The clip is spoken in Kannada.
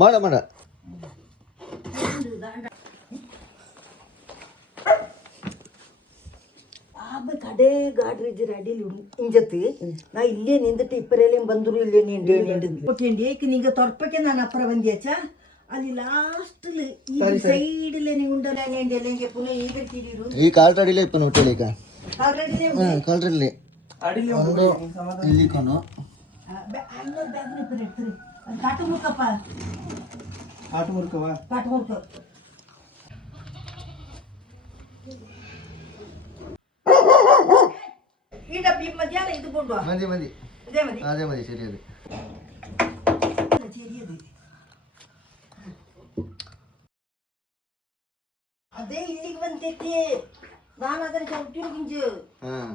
ಮಾಡ ಮಾಡ ಕಡೆ ಗಾಡಿ ಇದ್ದೀರ ಅಡಿಲಿ ಇಂಜತ್ತು ನಾ ಇಲ್ಲೇ ನಿಂದಿಟ್ಟು ಇಪ್ಪರೆಲ್ಲ ಬಂದ್ರು ಇಲ್ಲೇ ನೀಂಡಿ ಏಕೆ ನಿಂಗೆ ತೊರ್ಪಕ್ಕೆ ನಾನು ಅಪ್ಪರ ಬಂದಿಯಾಚ ಅಲ್ಲಿ ಲಾಸ್ಟ್ ಈ ಸೈಡಲ್ಲೇ ನೀವು ಉಂಡಲೆಂಗೆ ಪುನಃ ಈಗ ತೀರಿರು ಈ ಕಾಲ್ರಡಿಲೇ ಇಪ್ಪನ ಹೊಟ್ಟೆಲಿ ಈಗ ಕಾಲ್ರಡಿ ಇಲ್ಲಿ ಕೊನು ಕಾಟು ಮುರ್ಕಪ್ಪ ಕಾಟು ಮುರ್ಕವಾ ಕಾಟು ಮುರ್ಕ ಈ ಡಬ್ಬಿ ಮಧ್ಯಾಹ್ನ ಇದು ಕೊಂಡು ಮಂದಿ ಅದೇ ಮದಿ ಸರಿ ಅದು ಅದೇ ಇಲ್ಲಿಗೆ ಬಂತೈತಿ ನಾನು ಅದನ್ನ ಚೌಟಿರು ಗಿಂಜು ಹಾಂ